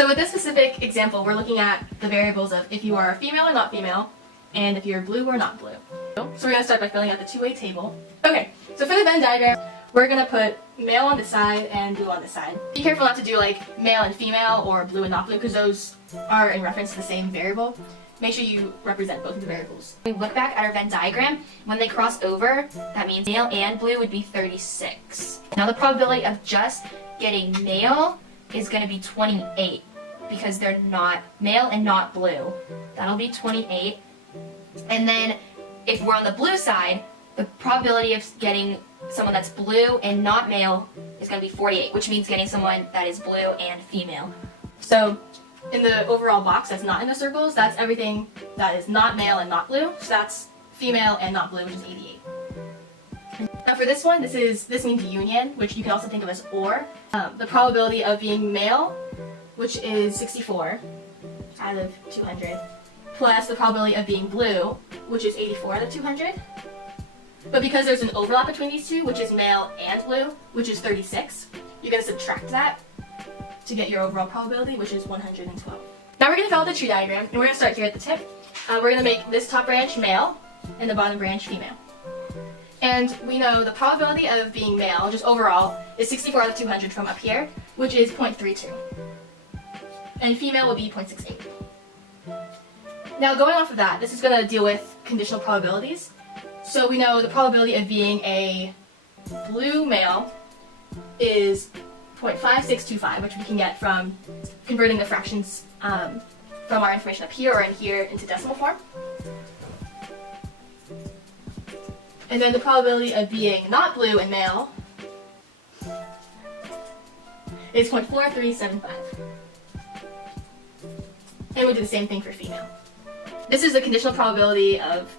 So with this specific example, we're looking at the variables of if you are female or not female, and if you're blue or not blue. So we're going to start by filling out the two-way table. Okay, so for the Venn diagram, we're going to put male on this side and blue on this side. Be careful not to do like male and female or blue and not blue, because those are in reference to the same variable. Make sure you represent both of the variables. We look back at our Venn diagram. When they cross over, that means male and blue would be 36. Now the probability of just getting male is going to be 28, because they're not male and not blue. That'll be 28. And then if we're on the blue side, the probability of getting someone that's blue and not male is going to be 48, which means getting someone that is blue and female. So in the overall box that's not in the circles, that's everything that is not male and not blue. So that's female and not blue, which is 88. Now for this one, this means union, which you can also think of as or. The probability of being male, which is 64 out of 200, plus the probability of being blue, which is 84 out of 200. But because there's an overlap between these two, which is male and blue, which is 36, you're going to subtract that to get your overall probability, which is 112. Now we're going to follow the tree diagram, and we're going to start here at the tip. We're going to make this top branch male and the bottom branch female. And we know the probability of being male, just overall, is 64 out of 200 from up here, which is 0.32. And female will be 0.68. Now going off of that, this is going to deal with conditional probabilities. So we know the probability of being a blue male is 0.5625, which we can get from converting the fractions from our information up here or in here into decimal form. And then the probability of being not blue and male is 0.4375. And we do the same thing for female. This is the conditional probability of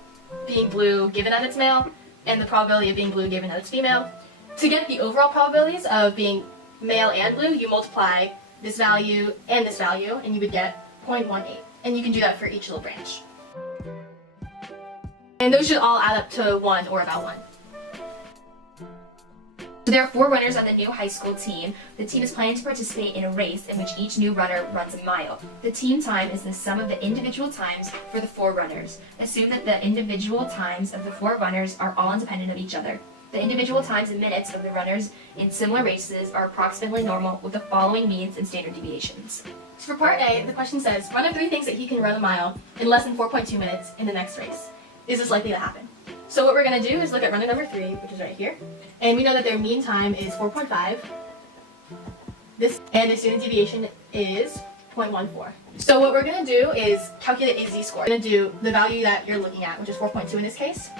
being blue given that it's male, and the probability of being blue given that it's female. To get the overall probabilities of being male and blue, you multiply this value and this value, and you would get 0.18. And you can do that for each little branch. And those should all add up to 1 or about 1. So there are 4 runners on the new high school team. The team is planning to participate in a race in which each new runner runs a mile. The team time is the sum of the individual times for the 4 runners. Assume that the individual times of the 4 runners are all independent of each other. The individual times and minutes of the runners in similar races are approximately normal with the following means and standard deviations. So for part A, the question says, run of 3 things that he can run a mile in less than 4.2 minutes in the next race. Is this likely to happen? So what we're going to do is look at runner number 3, which is right here. And we know that their mean time is 4.5. And the standard deviation is 0.14. So what we're going to do is calculate a z-score. We're going to do the value that you're looking at, which is 4.2 in this case,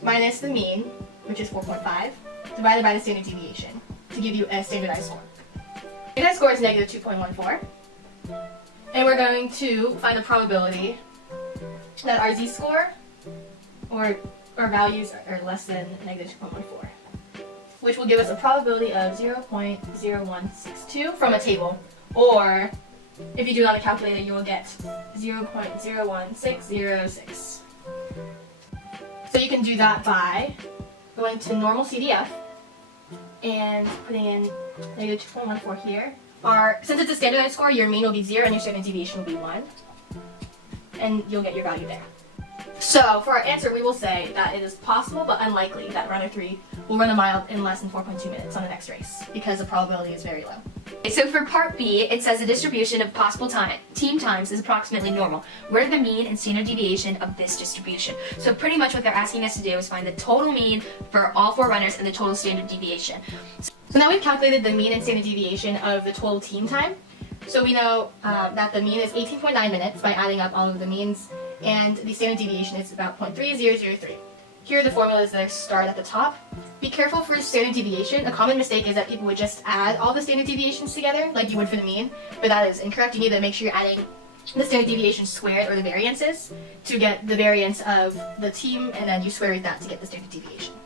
minus the mean, which is 4.5, divided by the standard deviation to give you a standardized score. Standardized score is negative 2.14. And we're going to find the probability that our z-score or our values are less than negative 2.14, which will give us a probability of 0.0162 from a table, or if you do it on a calculator, you will get 0.01606. So you can do that by going to normal CDF and putting in negative 2.14 here. Since it's a standardized score, your mean will be 0 and your standard deviation will be 1, and you'll get your value there. So for our answer, we will say that it is possible but unlikely that runner 3 will run a mile in less than 4.2 minutes on the next race, because the probability is very low. So for part B, it says the distribution of possible team times is approximately normal. What are the mean and standard deviation of this distribution? So pretty much what they're asking us to do is find the total mean for all 4 runners and the total standard deviation. So now we've calculated the mean and standard deviation of the total team time. So we know that the mean is 18.9 minutes by adding up all of the means, and the standard deviation is about 0.3003. Here are the formulas that start at the top. Be careful for standard deviation. A common mistake is that people would just add all the standard deviations together, like you would for the mean, but that is incorrect. You need to make sure you're adding the standard deviation squared, or the variances, to get the variance of the team, and then you square root that to get the standard deviation.